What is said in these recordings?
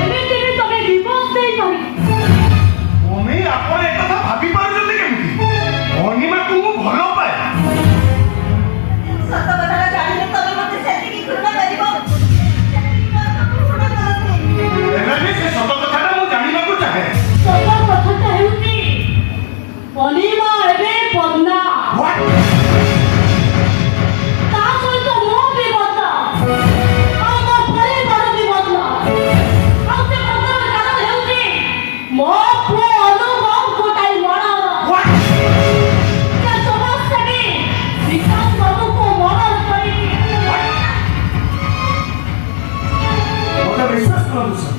ଏମିତି ବି ତମେ divorce ଦେଇପାରି। Mummy ଆପଣ ଏ କଥା ଭାବି ପାରୁଛନ୍ତି କେମିତି? ଅନିମାକୁ ମୁଁ ଭଲ ପାଏ। ସତ କଥାଟା ଜାଣିଲେ ତମେ ମତେ ସେତିକି ଘୃଣା କରିବ। ହେଲେ ବି ସେ ସତ କଥାଟା ମୁଁ ଜାଣିବାକୁ ଚାହେଁ। ସତ କଥାଟା ହେଉଛି ଅନିମା ଏବେ ପଦ୍ମା। What? ତା ସହିତ ମୁଁ ବି ବଦଲା। ଆଉ ମୋ ପରିବାର ବି ବଦଲା। ଆଉ ସେ ବଦଳାର କାରଣ ହେଉଛି ମୋ ପୁଅ ଅନୁଭବ ଗୋଟାଏ ମର୍ଡର। What? ସେ ସମାଜସେବୀ ବିକାଶ ବାବୁଙ୍କୁ ମର୍ଡର କରିକି ମୋତେ ବିଶ୍ୱାସ କରନ୍ତୁ ସାର୍,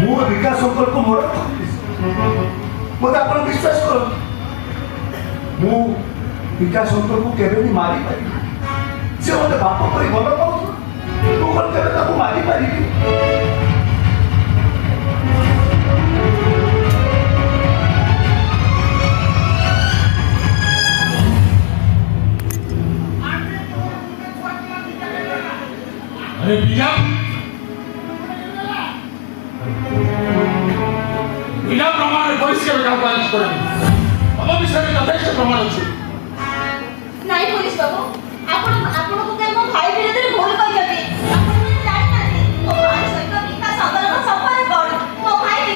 ମୁଁ ବିକାଶ ଶଙ୍କରକୁ ମର୍ଡର କରିବି। ମୋତେ ଆପଣ ବିଶ୍ୱାସ କରନ୍ତୁ, ମୁଁ ବିକାଶ ଶଙ୍କରକୁ କେବେ ବି ମାରିପାରିବି। ସେ ମୋତେ ବାପ ପରି ଭଲ ପାଉଥିଲା, ମୁଁ କ'ଣ କେବେ ତାକୁ ମାରିପାରିବି? अरे बीजा बीजा प्रमाण परिष्कार काम कर अम विषय यथेष्ट प्रमाण अच्छे